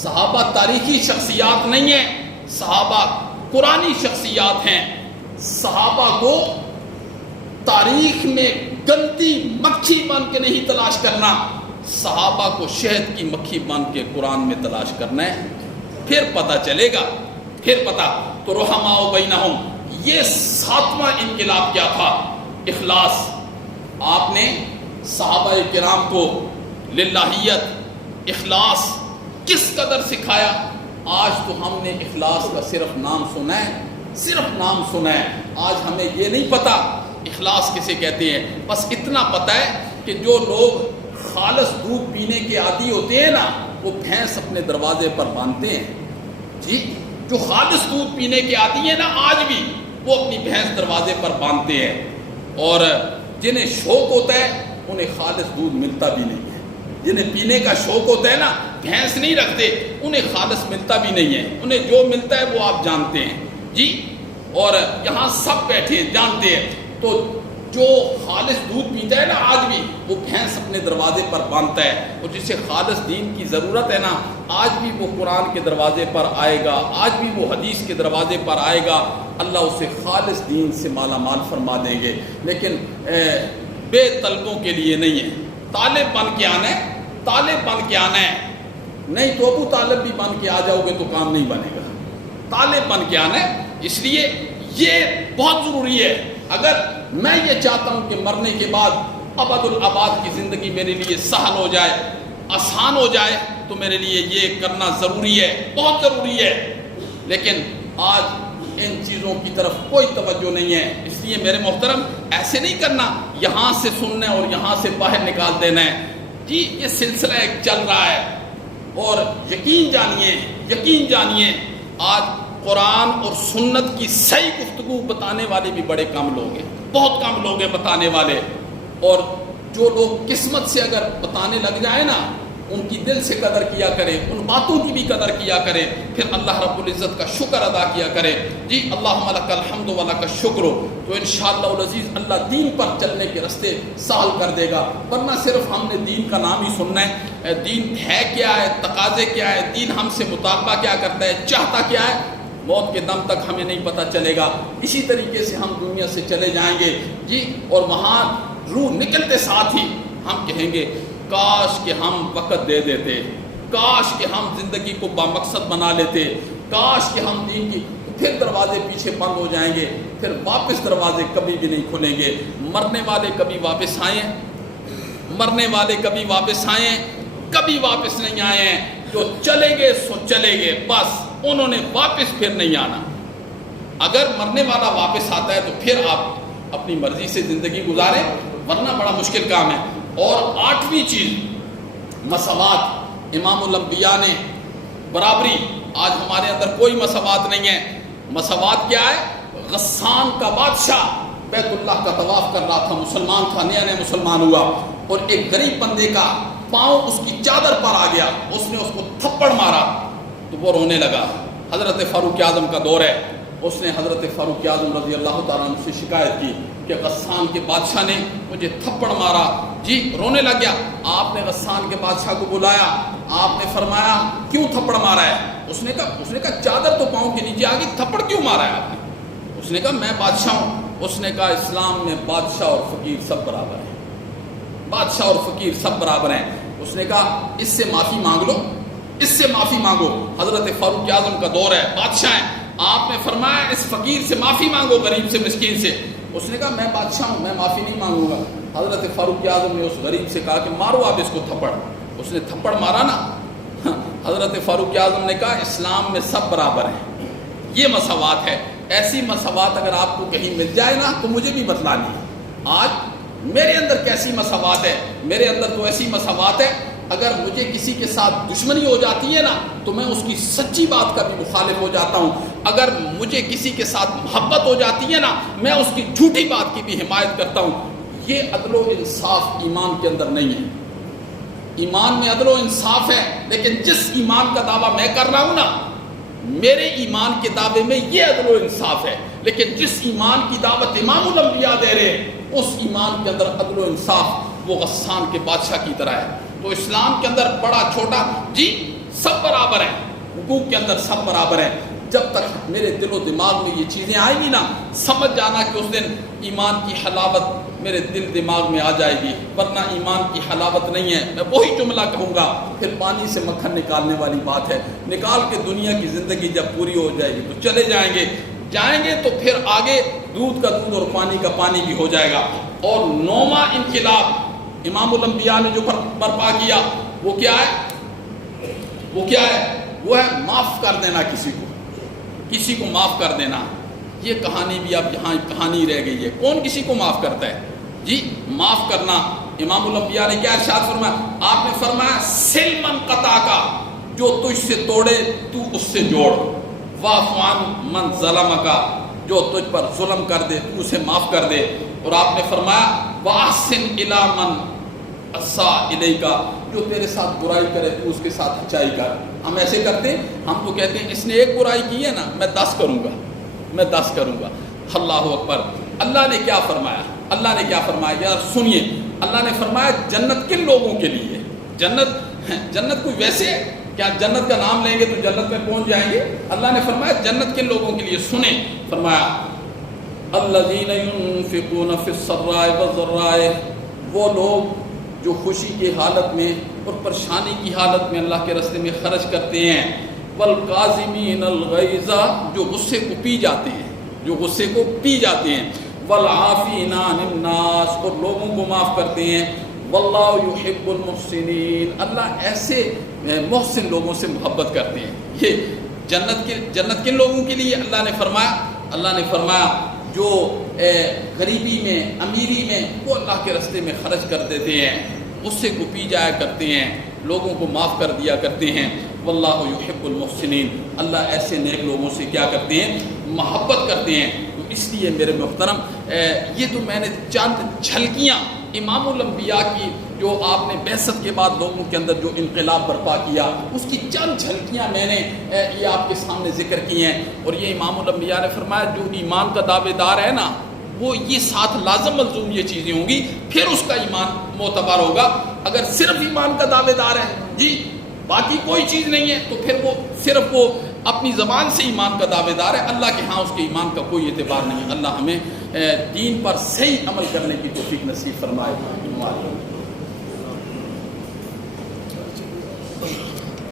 صحابہ تاریخی شخصیات نہیں ہیں، صحابہ قرآنی شخصیات ہیں. صحابہ کو تاریخ میں گندی مکھی بن کے نہیں تلاش کرنا، صحابہ کو شہد کی مکھی بن کے قرآن میں تلاش کرنا ہے. پھر پتہ چلے گا، پھر پتہ. تو رحماء بینہم، یہ 7واں انقلاب کیا تھا؟ اخلاص. آپ نے صحابہ کرام کو للہیت، اخلاص کس قدر سکھایا. آج تو ہم نے اخلاص کا صرف نام سنا ہے، صرف نام سنا ہے. آج ہمیں یہ نہیں پتا اخلاص کسے کہتے ہیں. بس اتنا پتا ہے کہ جو لوگ خالص دودھ پینے کے عادی ہوتے ہیں نا، وہ بھینس اپنے دروازے پر باندھتے ہیں. جی جو خالص دودھ پینے کے عادی ہیں نا، آج بھی وہ اپنی بھینس دروازے پر باندھتے ہیں. اور جنہیں شوق ہوتا ہے انہیں خالص دودھ ملتا بھی نہیں ہے. جنہیں پینے کا شوق ہوتا ہے نا، بھینس نہیں رکھتے، انہیں خالص ملتا بھی نہیں ہے. انہیں جو ملتا ہے وہ آپ جانتے ہیں. جی اور یہاں سب بیٹھے ہیں جانتے ہیں. تو جو خالص دودھ پیتا ہے نا آج بھی، وہ بھینس اپنے دروازے پر باندھتا ہے. اور جسے خالص دین کی ضرورت ہے نا، آج بھی وہ قرآن کے دروازے پر آئے گا، آج بھی وہ حدیث کے دروازے پر آئے گا. اللہ اسے خالص دین سے مالا مال فرما دیں گے. لیکن بے طلبوں کے لیے نہیں ہے. طالب بن کے آنا ہے، طالب بن کے آنا ہے. نہیں تو ابو طالب بھی بن کے آ جاؤ گے تو کام نہیں بنے گا. طالب بن کے آنا ہے. اس لیے یہ بہت ضروری ہے. اگر میں یہ چاہتا ہوں کہ مرنے کے بعد ابد الاباد کی زندگی میرے لیے سہل ہو جائے، آسان ہو جائے، تو میرے لیے یہ کرنا ضروری ہے، بہت ضروری ہے. لیکن آج ان چیزوں کی طرف کوئی توجہ نہیں ہے. اس لیے میرے محترم ایسے نہیں کرنا، یہاں سے سننا ہے اور یہاں سے باہر نکال دینا ہے. جی یہ سلسلہ ایک چل رہا ہے اور یقین جانیے، یقین جانیے آج قرآن اور سنت کی صحیح گفتگو بتانے والے بھی بڑے کم لوگ ہیں، بہت کم لوگ ہیں بتانے والے. اور جو لوگ قسمت سے اگر بتانے لگ جائیں نا، ان کی دل سے قدر کیا کرے، ان باتوں کی بھی قدر کیا کرے، پھر اللہ رب العزت کا شکر ادا کیا کرے. جی اللہم لک الحمد و لک الشکر. تو انشاءاللہ العزیز اللہ دین پر چلنے کے راستے سہل کر دے گا. ورنہ صرف ہم نے دین کا نام ہی سننا ہے. دین ہے کیا ہے، تقاضے کیا ہے، دین ہم سے مطالبہ کیا کرتا ہے، چاہتا کیا ہے، موت کے دم تک ہمیں نہیں پتہ چلے گا. اسی طریقے سے ہم دنیا سے چلے جائیں گے. جی اور وہاں روح نکلتے ساتھ ہی ہم کہیں گے کاش کہ ہم وقت دے دیتے، کاش کہ ہم زندگی کو بامقصد بنا لیتے، کاش کہ ہم دین کی. پھر دروازے پیچھے بند ہو جائیں گے، پھر واپس دروازے کبھی بھی نہیں کھلیں گے. مرنے والے کبھی واپس آئیں، مرنے والے کبھی واپس آئیں، کبھی واپس نہیں آئے ہیں. جو چلے گئے سو چلے گئے، بس انہوں نے واپس پھر نہیں آنا. اگر مرنے والا واپس آتا ہے تو پھر آپ اپنی مرضی سے زندگی گزاریں، ورنہ بڑا مشکل کام ہے. اور 8ویں چیز مساوات. امام الانبیاء نے برابری. آج ہمارے اندر کوئی مساوات نہیں ہے. مساوات کیا ہے؟ غسان کا بادشاہ بیت اللہ کا طواف کر رہا تھا، مسلمان تھا، نیا نیا مسلمان ہوا، اور ایک غریب بندے کا پاؤں اس کی چادر پر آ گیا. اس نے اس کو تھپڑ مارا تو وہ رونے لگا. حضرت فاروق اعظم کا دور ہے. اس نے حضرت فاروق اعظم رضی اللہ تعالیٰ عنہ سے شکایت کی کہ غسان کے بادشاہ نے مجھے تھپڑ مارا. جی رونے لگ گیا. آپ نے غسان کے بادشاہ کو بلایا. آپ نے فرمایا کیوں تھپڑ مارا ہے؟ اس نے کہا چادر تو پاؤں کے نیچے آ گئی، تھپڑ کیوں مارا ہے آپ نے؟ اس نے کہا میں بادشاہ ہوں. اس نے کہا اسلام میں بادشاہ اور فقیر سب برابر ہیں، بادشاہ اور فقیر سب برابر ہیں. اس نے کہا اس سے معافی مانگ لو. اس سے معافی مانگو. حضرت فاروق اعظم کا دور ہے، بادشاہ ہیں، آپ نے فرمایا اس فقیر سے معافی مانگو، غریب سے، مسکین سے. اس نے کہا میں بادشاہ ہوں، میں معافی نہیں مانگوں گا. حضرت فاروق اعظم نے اس غریب سے کہا کہ مارو آپ اس کو تھپڑ. اس نے تھپڑ مارا نا، حضرت فاروق اعظم نے کہا اسلام میں سب برابر ہیں، یہ مساوات ہے. ایسی مساوات اگر آپ کو کہیں مل جائے نا تو مجھے بھی بتلانی ہے. آج میرے اندر کیسی مساوات ہے؟ میرے اندر تو ایسی مساوات ہے، اگر مجھے کسی کے ساتھ دشمنی ہو جاتی ہے نا تو میں اس کی سچی بات کا بھی مخالف ہو جاتا ہوں. اگر مجھے کسی کے ساتھ محبت ہو جاتی ہے نا میں اس کی جھوٹی بات کی بھی حمایت کرتا ہوں. یہ عدل و انصاف ایمان کے اندر نہیں ہے. ایمان میں عدل و انصاف ہے، لیکن جس ایمان کا دعویٰ میں کر رہا ہوں نا، میرے ایمان کے دعوے میں یہ عدل و انصاف ہے. لیکن جس ایمان کی دعوت امام الانبیاء دے رہے ہیں اس ایمان کے اندر عدل و انصاف وہ غسان کے بادشاہ کی طرح ہے. تو اسلام کے اندر بڑا چھوٹا جی سب برابر ہیں، حقوق کے اندر سب برابر ہیں. جب تک میرے دل و دماغ میں یہ چیزیں آئیں گی نا سمجھ جانا کہ اس دن ایمان کی حلاوت میرے دل دماغ میں آ جائے گی، ورنہ ایمان کی حلاوت نہیں ہے. میں وہی جملہ کہوں گا، پھر پانی سے مکھن نکالنے والی بات ہے. نکال کے دنیا کی زندگی جب پوری ہو جائے گی تو چلے جائیں گے تو پھر آگے دودھ کا دودھ اور پانی کا پانی بھی ہو جائے گا. اور 9واں انقلاب امام الانبیاء نے جو برپا کیا وہ کیا ہے؟ وہ ہے معاف کر دینا کسی کو معاف کر دینا. یہ کہانی بھی اب یہاں کہانی رہ گئی ہے. کون کسی کو معاف کرتا ہے جی؟ معاف کرنا. امام الانبیاء نے کیا ارشاد فرمایا؟ آپ نے فرمایا سل من قطع کا، جو تجھ سے توڑے تو اس سے جوڑ. واعف عن من ظلم کا، جو تجھ پر ظلم کر دے تو اسے معاف کر دے. اور آپ نے فرمایا واحسن الی من اساء الیک، جو تیرے ساتھ برائی کرے تو اس کے ساتھ اچھائی کر. ہم ایسے کرتے ہیں، ہم تو کہتے ہیں اس نے ایک برائی کی ہے نا میں 10 کروں گا. اللہ اکبر. اللہ نے کیا فرمایا؟ یار سنیے، اللہ نے فرمایا جنت کن لوگوں کے لیے؟ جنت کوئی ویسے ہے کیا جنت کا نام لیں گے تو جنت میں پہنچ جائیں گے؟ اللہ نے فرمایا جنت کن لوگوں کے لیے؟ سنیں، فرمایا الذین ينفقون فی السراء والضراء، وہ لوگ جو خوشی کی حالت میں اور پریشانی کی حالت میں اللہ کے راستے میں خرچ کرتے ہیں. والکاظمین الغیظ، جو غصے کو پی جاتے ہیں. والعافین عن الناس، اور لوگوں کو معاف کرتے ہیں. واللہ یحب المحسنین، اللہ ایسے محسن لوگوں سے محبت کرتے ہیں. یہ جنت کن لوگوں کے لیے اللہ نے فرمایا جو غریبی میں امیری میں وہ اللہ کے راستے میں خرچ کر دیتے ہیں، غصے کو پی جایا کرتے ہیں، لوگوں کو معاف کر دیا کرتے ہیں. واللہ یحب المحسنین، اللہ ایسے نیک لوگوں سے کیا کرتے ہیں؟ محبت کرتے ہیں. تو اس لیے میرے محترم یہ تو میں نے چند جھلکیاں امام الانبیاء کی جو آپ نے بعثت کے بعد لوگوں کے اندر جو انقلاب برپا کیا اس کی چند جھلکیاں میں نے یہ آپ کے سامنے ذکر کی ہیں. اور یہ امام الانبیاء نے فرمایا جو ایمان کا دعوے دار ہے نا وہ یہ ساتھ لازم ملزوم یہ چیزیں ہوں گی پھر اس کا ایمان معتبر ہوگا. اگر صرف ایمان کا دعوے دار ہے جی باقی کوئی چیز نہیں ہے تو پھر وہ صرف وہ اپنی زبان سے ایمان کا دعوے دار ہے، اللہ کے ہاں اس کے ایمان کا کوئی اعتبار نہیں. اللہ ہمیں دین پر صحیح عمل کرنے کی توفیق نصیب فرمائے.